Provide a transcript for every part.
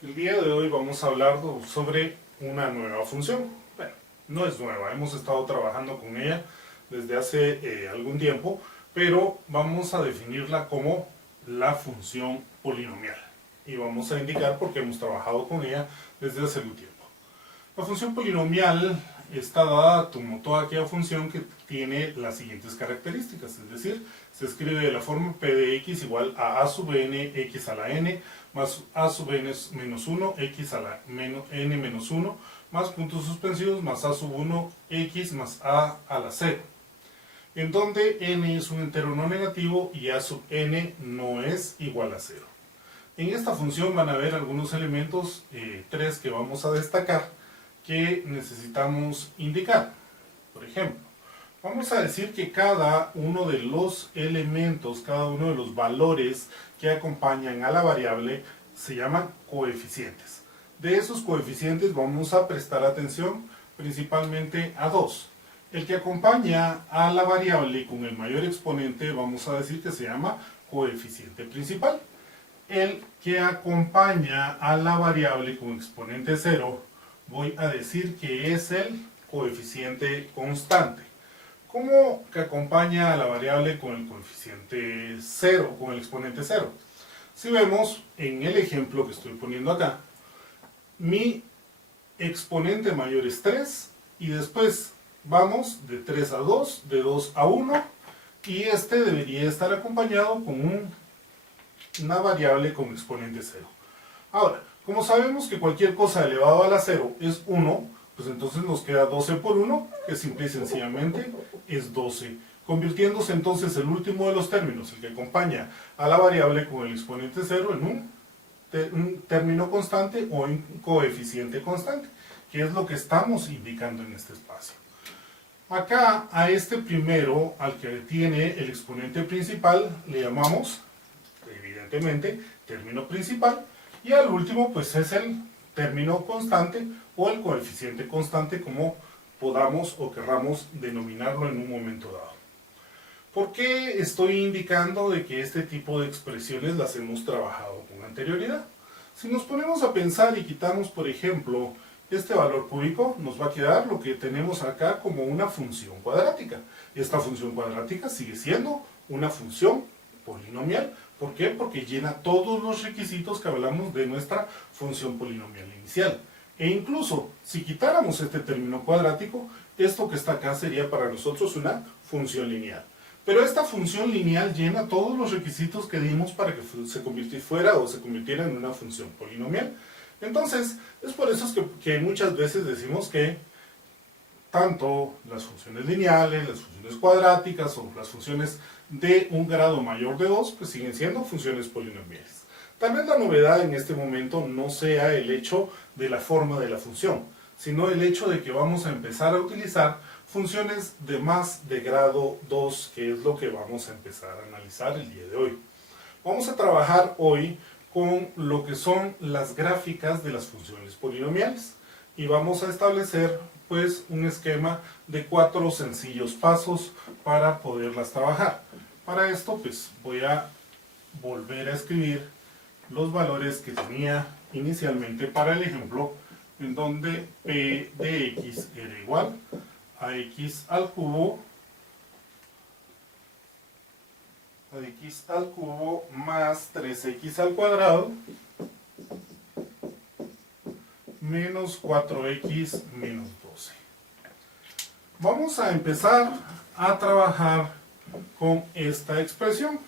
El día de hoy vamos a hablar sobre una nueva función. Bueno, no es nueva, hemos estado trabajando con ella desde hace algún tiempo, pero vamos a definirla como la función polinomial. Y vamos a indicar por qué hemos trabajado con ella desde hace algún tiempo. La función polinomial está dada como toda aquella función que tiene las siguientes características, es decir, se escribe de la forma p de x igual a sub n x a la n más a sub n menos 1 x a la n menos 1 más puntos suspensivos más a sub 1 x más a la 0, en donde n es un entero no negativo y a sub n no es igual a 0. En esta función van a haber algunos elementos, tres que vamos a destacar, que necesitamos indicar. Por ejemplo, vamos a decir que cada uno de los elementos, cada uno de los valores que acompañan a la variable se llaman coeficientes. De esos coeficientes vamos a prestar atención principalmente a dos. El que acompaña a la variable con el mayor exponente vamos a decir que se llama coeficiente principal. El que acompaña a la variable con exponente 0 voy a decir que es el coeficiente constante. ¿Cómo que acompaña a la variable con el coeficiente 0, con el exponente 0? Si vemos en el ejemplo que estoy poniendo acá, mi exponente mayor es 3 y después vamos de 3 a 2, de 2 a 1 y este debería estar acompañado con una variable con exponente 0. Ahora, como sabemos que cualquier cosa elevado a la 0 es 1, pues entonces nos queda 12 por 1, que simple y sencillamente es 12, convirtiéndose entonces el último de los términos, el que acompaña a la variable con el exponente 0, en un término constante o en coeficiente constante, que es lo que estamos indicando en este espacio. Acá a este primero, al que tiene el exponente principal, le llamamos, evidentemente, término principal, y al último pues es el término constante o el coeficiente constante, como podamos o querramos denominarlo en un momento dado. ¿Por qué estoy indicando de que este tipo de expresiones las hemos trabajado con anterioridad? Si nos ponemos a pensar y quitamos, por ejemplo, este valor cúbico, nos va a quedar lo que tenemos acá como una función cuadrática. Esta función cuadrática sigue siendo una función polinomial. ¿Por qué? Porque llena todos los requisitos que hablamos de nuestra función polinomial inicial. E incluso, si quitáramos este término cuadrático, esto que está acá sería para nosotros una función lineal. Pero esta función lineal llena todos los requisitos que dimos para que se convirtiera en una función polinomial. Entonces, es por eso que muchas veces decimos que tanto las funciones lineales, las funciones cuadráticas o las funciones de un grado mayor de 2, pues siguen siendo funciones polinomiales. Tal vez la novedad en este momento no sea el hecho de la forma de la función, sino el hecho de que vamos a empezar a utilizar funciones de más de grado 2, que es lo que vamos a empezar a analizar el día de hoy. Vamos a trabajar hoy con lo que son las gráficas de las funciones polinomiales y vamos a establecer pues un esquema de 4 sencillos pasos para poderlas trabajar. Para esto pues voy a volver a escribir los valores que tenía inicialmente para el ejemplo, en donde p de x era igual a x al cubo más 3x al cuadrado menos 4x menos 12. Vamos a empezar a trabajar con esta expresión,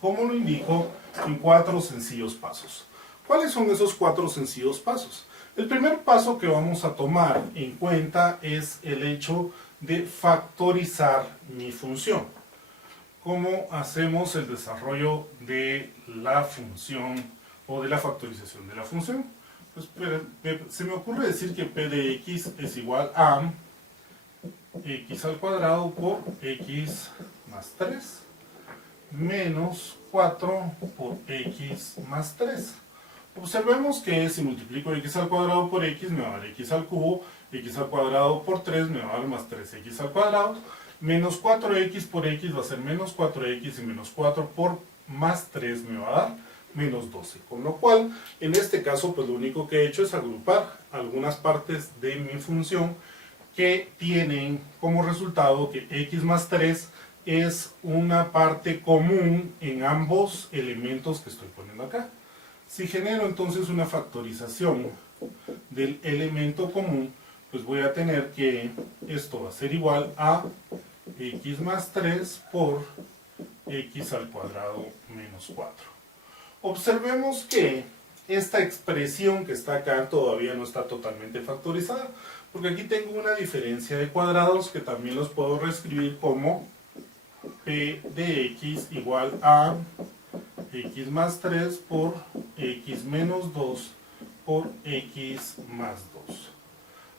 como lo indico en 4 sencillos pasos. ¿Cuáles son esos 4 sencillos pasos? El primer paso que vamos a tomar en cuenta es el hecho de factorizar mi función. ¿Cómo hacemos el desarrollo de la función o de la factorización de la función? Pues se me ocurre decir que p de x es igual a x al cuadrado por x más 3 menos 4 por x más 3. Observemos que si multiplico x al cuadrado por x me va a dar x al cubo, x al cuadrado por 3 me va a dar más 3x al cuadrado, menos 4x por x va a ser menos 4x y menos 4 por más 3 me va a dar menos 12. Con lo cual, en este caso, pues lo único que he hecho es agrupar algunas partes de mi función que tienen como resultado que x más 3 es una parte común en ambos elementos que estoy poniendo acá. Si genero entonces una factorización del elemento común, pues voy a tener que esto va a ser igual a x más 3 por x al cuadrado menos 4. Observemos que esta expresión que está acá todavía no está totalmente factorizada, porque aquí tengo una diferencia de cuadrados que también los puedo reescribir como p de x igual a x más 3 por x menos 2 por x más 2.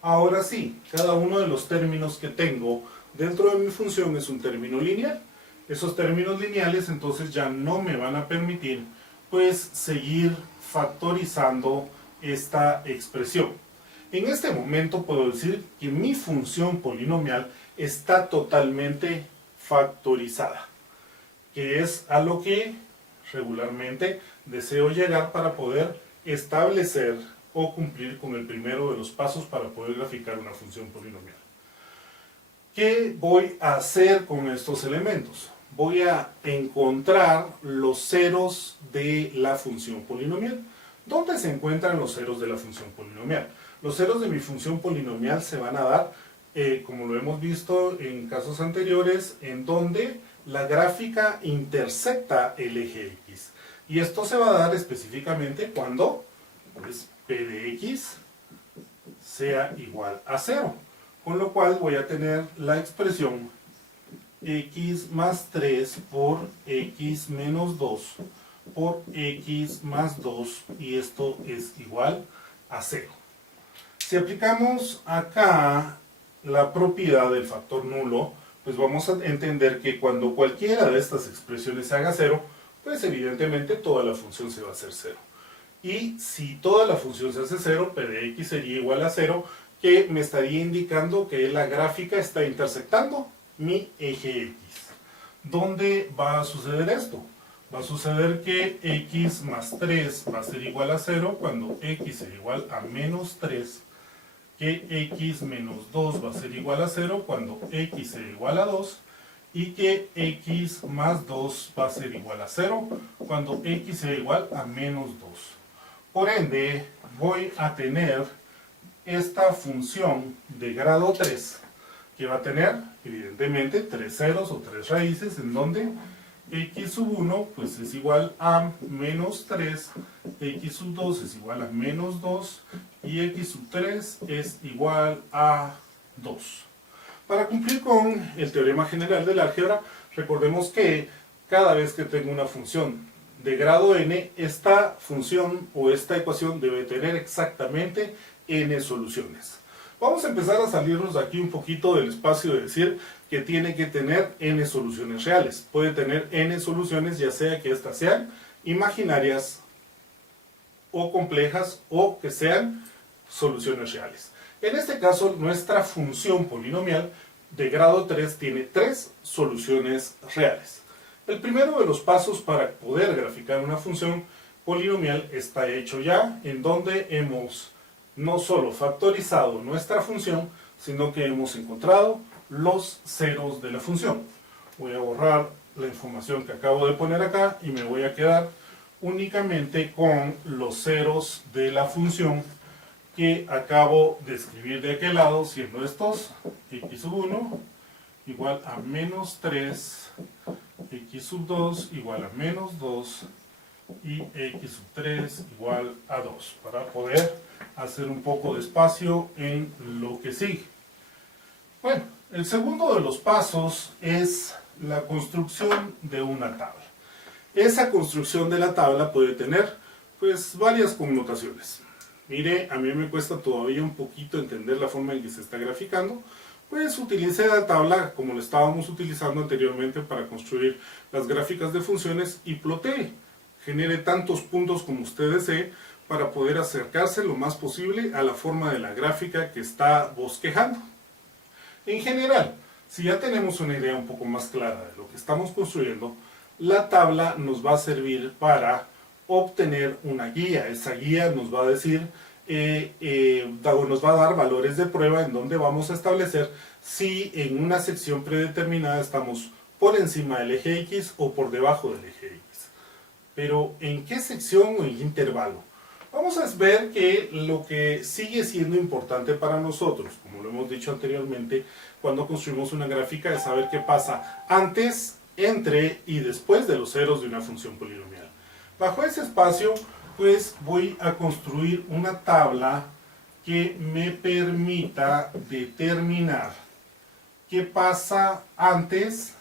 Ahora sí, cada uno de los términos que tengo dentro de mi función es un término lineal. Esos términos lineales entonces ya no me van a permitir pues seguir factorizando esta expresión. En este momento puedo decir que mi función polinomial está totalmente factorizada, que es a lo que regularmente deseo llegar para poder establecer o cumplir con el primero de los pasos para poder graficar una función polinomial. ¿Qué voy a hacer con estos elementos? Voy a encontrar los ceros de la función polinomial. ¿Dónde se encuentran los ceros de la función polinomial? Los ceros de mi función polinomial se van a dar, como lo hemos visto en casos anteriores, en donde la gráfica intersecta el eje X. Y esto se va a dar específicamente cuando pues, P de X sea igual a 0. Con lo cual voy a tener la expresión x más 3 por x menos 2 por x más 2 y esto es igual a 0. Si aplicamos acá la propiedad del factor nulo, pues vamos a entender que cuando cualquiera de estas expresiones se haga 0, pues evidentemente toda la función se va a hacer 0. Y si toda la función se hace 0, p de x sería igual a 0, que me estaría indicando que la gráfica está intersectando mi eje X. ¿Dónde va a suceder esto? Va a suceder que x más 3 va a ser igual a 0 cuando x es igual a menos 3, que x menos 2 va a ser igual a 0 cuando x es igual a 2, y que x más 2 va a ser igual a 0 cuando x es igual a menos 2. Por ende, voy a tener esta función de grado 3, que va a tener, evidentemente, 3 ceros o 3 raíces, en donde x sub 1 pues es igual a menos 3, x sub 2 es igual a menos 2, y x sub 3 es igual a 2. Para cumplir con el teorema general del álgebra, recordemos que cada vez que tengo una función de grado n, esta función o esta ecuación debe tener exactamente n soluciones. Vamos a empezar a salirnos de aquí un poquito del espacio de decir que tiene que tener n soluciones reales. Puede tener n soluciones, ya sea que éstas sean imaginarias o complejas o que sean soluciones reales. En este caso, nuestra función polinomial de grado 3 tiene 3 soluciones reales. El primero de los pasos para poder graficar una función polinomial está hecho ya, en donde hemos no solo factorizado nuestra función, sino que hemos encontrado los ceros de la función. Voy a borrar la información que acabo de poner acá y me voy a quedar únicamente con los ceros de la función que acabo de escribir de aquel lado, siendo estos x sub 1 igual a menos 3, x sub 2 igual a menos 2 y x sub 3 igual a 2, para poder hacer un poco de espacio en lo que sigue. Bueno, el segundo de los pasos es la construcción de una tabla. Esa construcción de la tabla puede tener pues varias connotaciones. Mire, a mí me cuesta todavía un poquito entender la forma en que se está graficando. Pues utilicé la tabla como la estábamos utilizando anteriormente para construir las gráficas de funciones y ploteé. Genere tantos puntos como usted desee para poder acercarse lo más posible a la forma de la gráfica que está bosquejando. En general, si ya tenemos una idea un poco más clara de lo que estamos construyendo, la tabla nos va a servir para obtener una guía. Esa guía nos va a decir, nos va a dar valores de prueba en donde vamos a establecer si en una sección predeterminada estamos por encima del eje X o por debajo del eje X. Pero ¿en qué sección o en qué intervalo? Vamos a ver que lo que sigue siendo importante para nosotros, como lo hemos dicho anteriormente, cuando construimos una gráfica, es saber qué pasa antes, entre y después de los ceros de una función polinomial. Bajo ese espacio, pues voy a construir una tabla que me permita determinar qué pasa antes,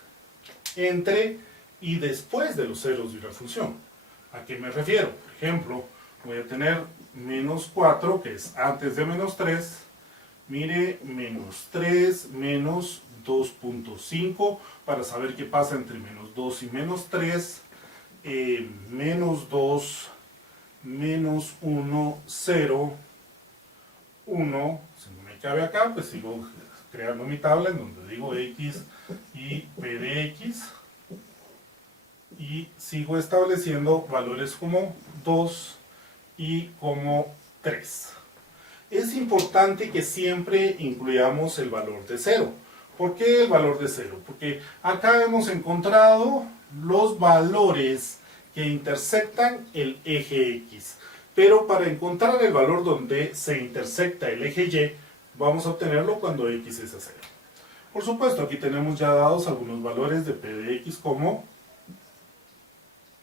entre y después de los ceros de una función. ¿A qué me refiero? Por ejemplo, voy a tener menos 4, que es antes de menos 3. Mire, menos 3, menos 2.5, para saber qué pasa entre menos 2 y menos 3. Menos 2, menos 1, 0, 1. Si no me cabe acá, pues sigo creando mi tabla en donde digo X y P de X. Y sigo estableciendo valores como 2 y como 3. Es importante que siempre incluyamos el valor de 0. ¿Por qué el valor de 0? Porque acá hemos encontrado los valores que intersectan el eje X. Pero para encontrar el valor donde se intersecta el eje Y, vamos a obtenerlo cuando X es a 0. Por supuesto, aquí tenemos ya dados algunos valores de P de X como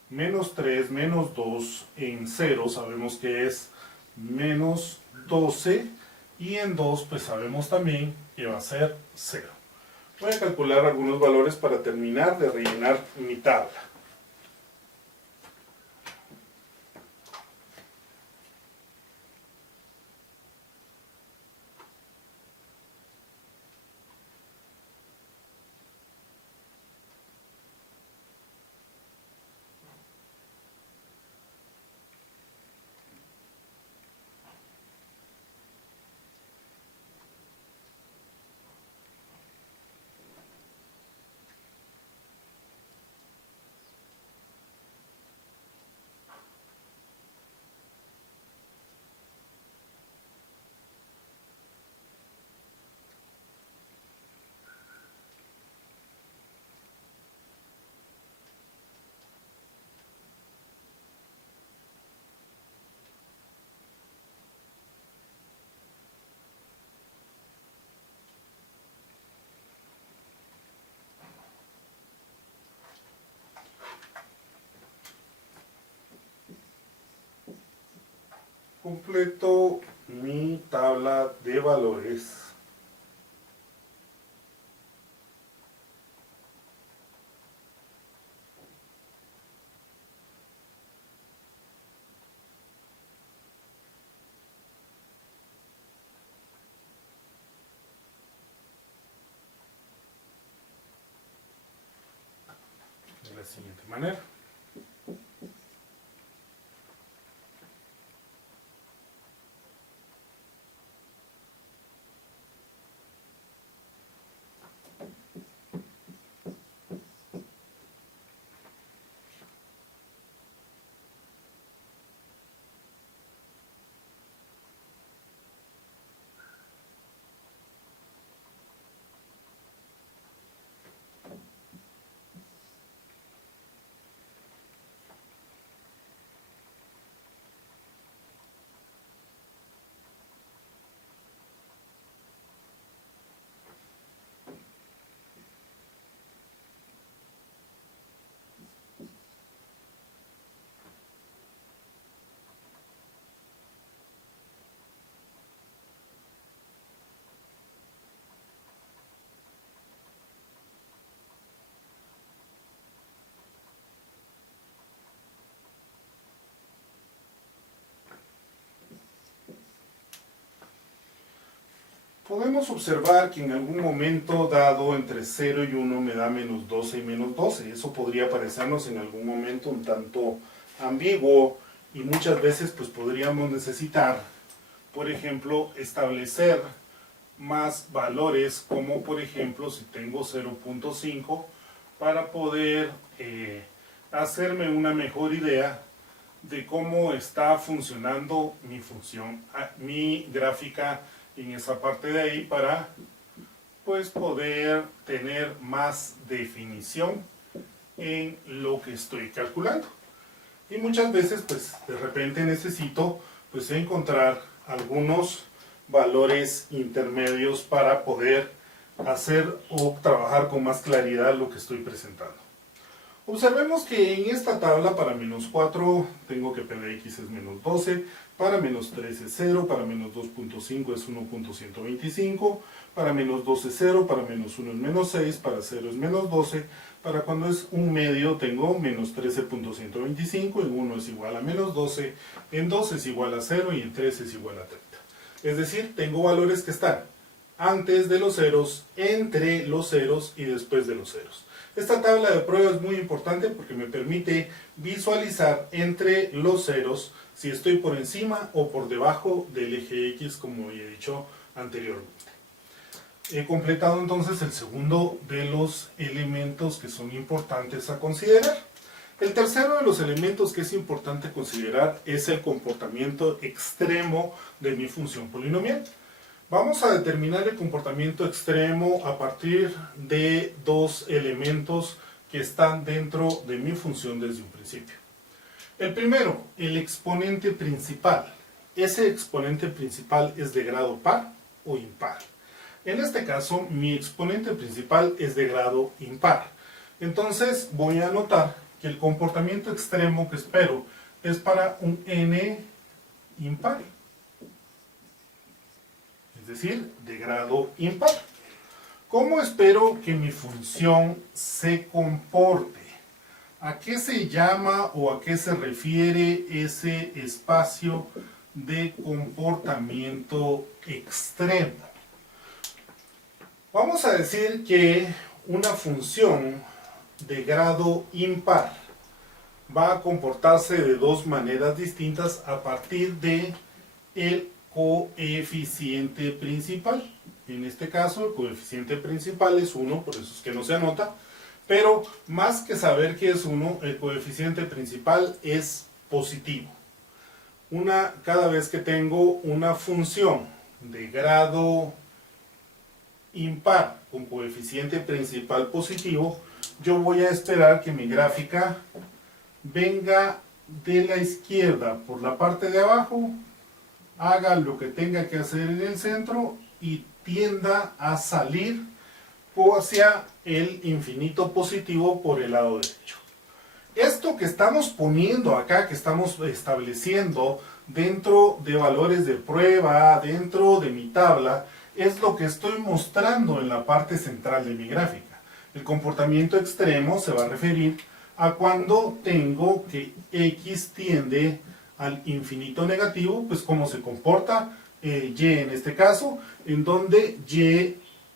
menos 3, menos 2, en 0 sabemos que es menos 12, y en 2 pues sabemos también que va a ser 0. Voy a calcular algunos valores para terminar de rellenar mi tabla. Completo mi tabla de valores. De la siguiente manera. Podemos observar que en algún momento dado entre 0 y 1 me da menos 12 y menos 12. Eso podría parecernos en algún momento un tanto ambiguo, y muchas veces pues podríamos necesitar, por ejemplo, establecer más valores, como por ejemplo si tengo 0.5, para poder hacerme una mejor idea de cómo está funcionando mi función, mi gráfica en esa parte de ahí para pues poder tener más definición en lo que estoy calculando. Y muchas veces pues de repente necesito pues encontrar algunos valores intermedios para poder hacer o trabajar con más claridad lo que estoy presentando. Observemos que en esta tabla para menos 4 tengo que PDX es menos 12, para menos 3 es 0, para menos 2.5 es 1.125, para menos 2 es 0, para menos 1 es menos 6, para 0 es menos 12, para cuando es un medio tengo menos 13.125, en 1 es igual a menos 12, en 2 es igual a 0 y en 3 es igual a 30. Es decir, tengo valores que están antes de los ceros, entre los ceros y después de los ceros. Esta tabla de prueba es muy importante porque me permite visualizar entre los ceros si estoy por encima o por debajo del eje X, como he dicho anteriormente. He completado entonces el segundo de los elementos que son importantes a considerar. El tercero de los elementos que es importante considerar es el comportamiento extremo de mi función polinomial. Vamos a determinar el comportamiento extremo a partir de dos elementos que están dentro de mi función desde un principio. El primero, el exponente principal. Ese exponente principal es de grado par o impar. En este caso, mi exponente principal es de grado impar. Entonces, voy a anotar que el comportamiento extremo que espero es para un n impar. Es decir, de grado impar. ¿Cómo espero que mi función se comporte? ¿A qué se llama o a qué se refiere ese espacio de comportamiento extremo? Vamos a decir que una función de grado impar va a comportarse de dos maneras distintas a partir de el coeficiente principal. En este caso el coeficiente principal es 1, por eso es que no se anota, pero más que saber que es 1, el coeficiente principal es positivo. Cada vez que tengo una función de grado impar con coeficiente principal positivo, yo voy a esperar que mi gráfica venga de la izquierda por la parte de abajo, haga lo que tenga que hacer en el centro y tienda a salir hacia el infinito positivo por el lado derecho. Esto que estamos poniendo acá, que estamos estableciendo dentro de valores de prueba, dentro de mi tabla, es lo que estoy mostrando en la parte central de mi gráfica. El comportamiento extremo se va a referir a cuando tengo que X tiende al infinito negativo, pues cómo se comporta Y en este caso, en donde Y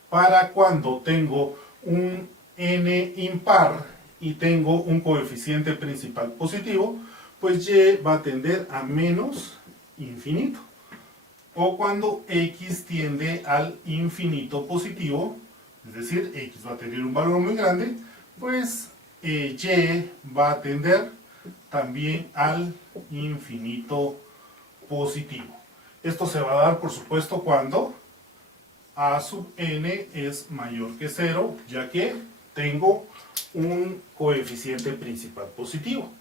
para cuando tengo un n impar y tengo un coeficiente principal positivo, pues Y va a tender a menos infinito. O cuando X tiende al infinito positivo, es decir, X va a tener un valor muy grande, pues Y va a tender también al infinito positivo. Esto se va a dar, por supuesto, cuando a sub n es mayor que 0, ya que tengo un coeficiente principal positivo.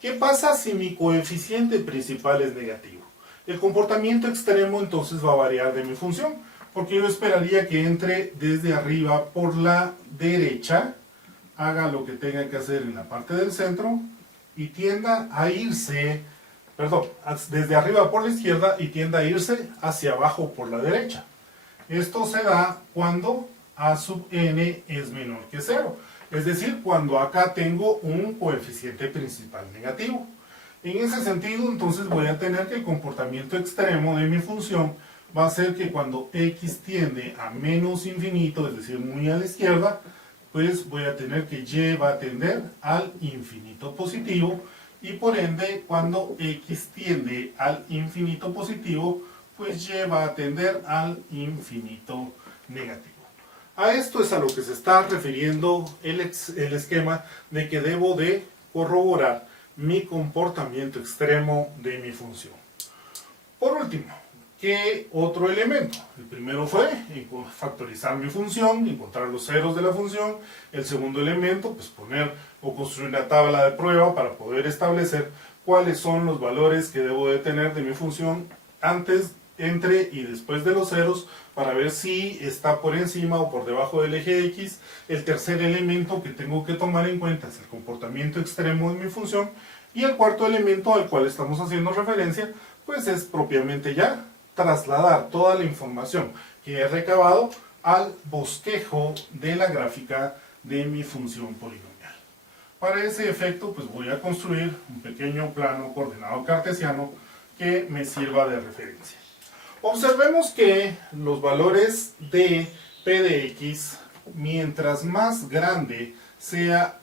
¿Qué pasa si mi coeficiente principal es negativo? El comportamiento extremo entonces va a variar de mi función, porque yo esperaría que entre desde arriba por la derecha, haga lo que tenga que hacer en la parte del centro y tienda a irse, desde arriba por la izquierda y tienda a irse hacia abajo por la derecha. Esto se da cuando a sub n es menor que 0, es decir, cuando acá tengo un coeficiente principal negativo. En ese sentido, entonces voy a tener que el comportamiento extremo de mi función va a ser que cuando x tiende a menos infinito, es decir, muy a la izquierda, pues voy a tener que y va a tender al infinito positivo, y por ende, cuando x tiende al infinito positivo, pues y va a tender al infinito negativo. A esto es a lo que se está refiriendo el esquema de que debo de corroborar mi comportamiento extremo de mi función. Por último, ¿qué otro elemento? El primero fue factorizar mi función, encontrar los ceros de la función. El segundo elemento, pues poner o construir una tabla de prueba para poder establecer cuáles son los valores que debo de tener de mi función antes, entre y después de los ceros, para ver si está por encima o por debajo del eje X. El tercer elemento que tengo que tomar en cuenta es el comportamiento extremo de mi función. Y el cuarto elemento al cual estamos haciendo referencia, pues es propiamente ya trasladar toda la información que he recabado al bosquejo de la gráfica de mi función polinomial. Para ese efecto, pues voy a construir un pequeño plano coordenado cartesiano que me sirva de referencia. Observemos que los valores de P de X, mientras más grande sea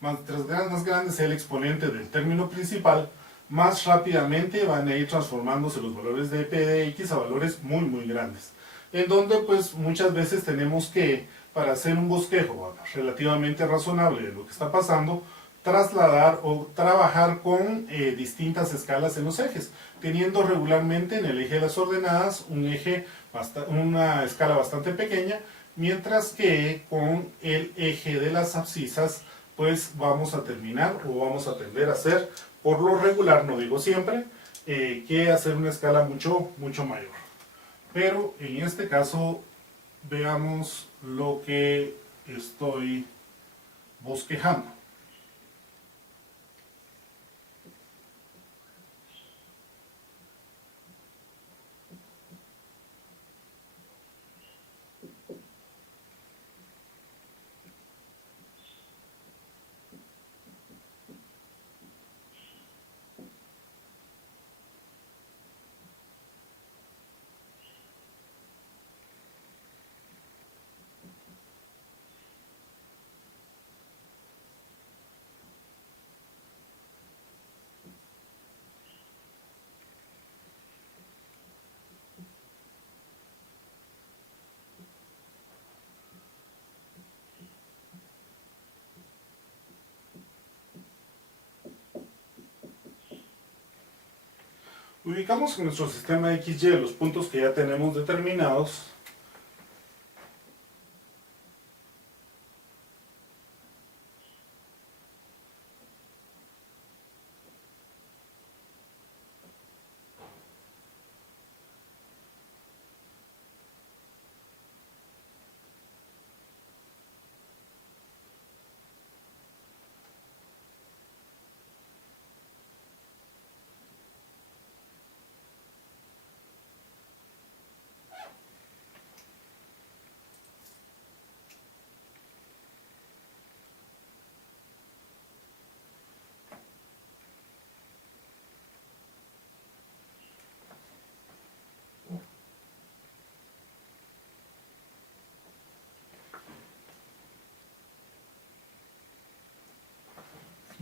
más grande sea el exponente del término principal, más rápidamente van a ir transformándose los valores de P de X a valores muy muy grandes. En donde pues muchas veces tenemos que, para hacer un bosquejo relativamente razonable de lo que está pasando, trasladar o trabajar con distintas escalas en los ejes, teniendo regularmente en el eje de las ordenadas una escala bastante pequeña, mientras que con el eje de las abscisas pues vamos a terminar o vamos a tender a hacer, por lo regular, no digo siempre, que hacer una escala mucho mayor. Pero en este caso veamos lo que estoy bosquejando. Ubicamos en nuestro sistema XY los puntos que ya tenemos determinados.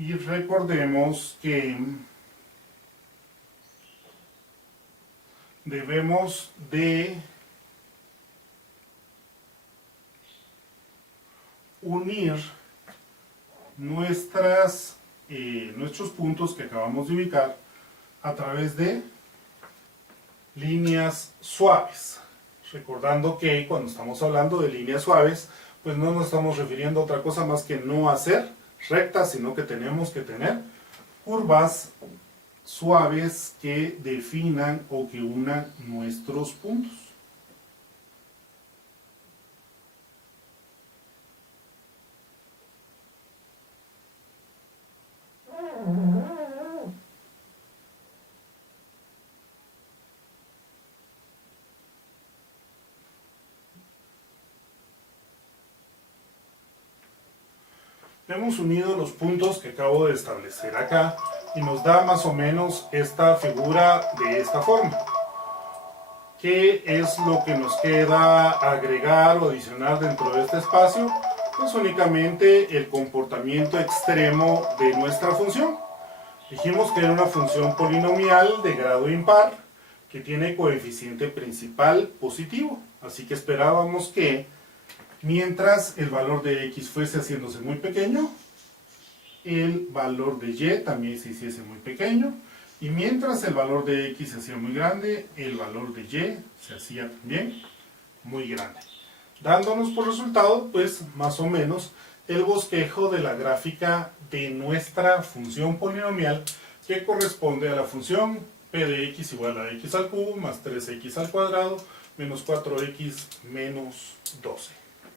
Y recordemos que debemos de unir nuestros puntos que acabamos de ubicar a través de líneas suaves. Recordando que cuando estamos hablando de líneas suaves, pues no nos estamos refiriendo a otra cosa más que no hacer rectas, sino que tenemos que tener curvas suaves que definan o que unan nuestros puntos. Hemos unido los puntos que acabo de establecer acá y nos da más o menos esta figura de esta forma. ¿Qué es lo que nos queda agregar o adicionar dentro de este espacio? Pues únicamente el comportamiento extremo de nuestra función. Dijimos que era una función polinomial de grado impar que tiene coeficiente principal positivo. Así que esperábamos que mientras el valor de x fuese haciéndose muy pequeño, el valor de y también se hiciese muy pequeño, y mientras el valor de x se hacía muy grande, el valor de y se hacía también muy grande, dándonos por resultado, pues más o menos, el bosquejo de la gráfica de nuestra función polinomial, que corresponde a la función p de x igual a x al cubo más 3x al cuadrado menos 4x menos 12.